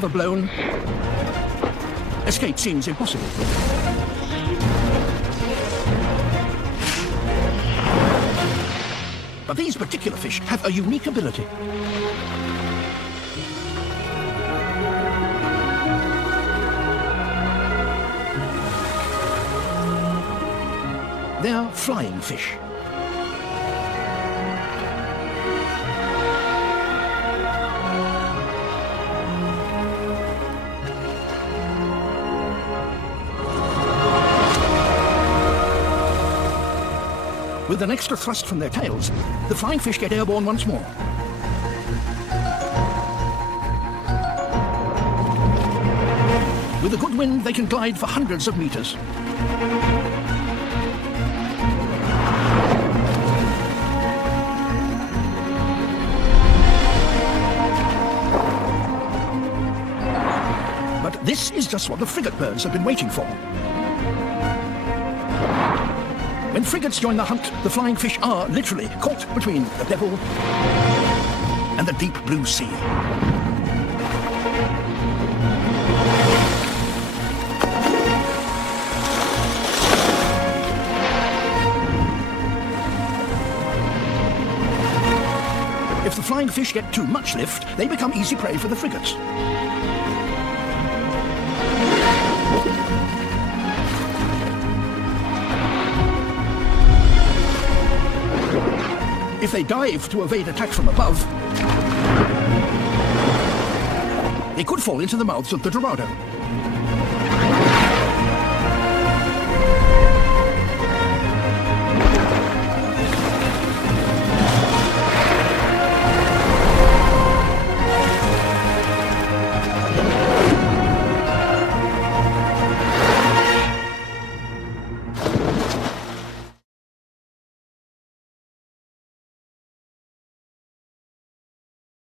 cover blown, escape seems impossible. But these particular fish have a unique ability. They're flying fish. With an extra thrust from their tails, the flying fish get airborne once more. With a good wind, they can glide for hundreds of meters. But this is just what the frigate birds have been waiting for. When frigates join the hunt, the flying fish are literally caught between the devil and the deep blue sea. If the flying fish get too much lift, they become easy prey for the frigates. If they dive to evade attack from above, they could fall into the mouths of the Dorado.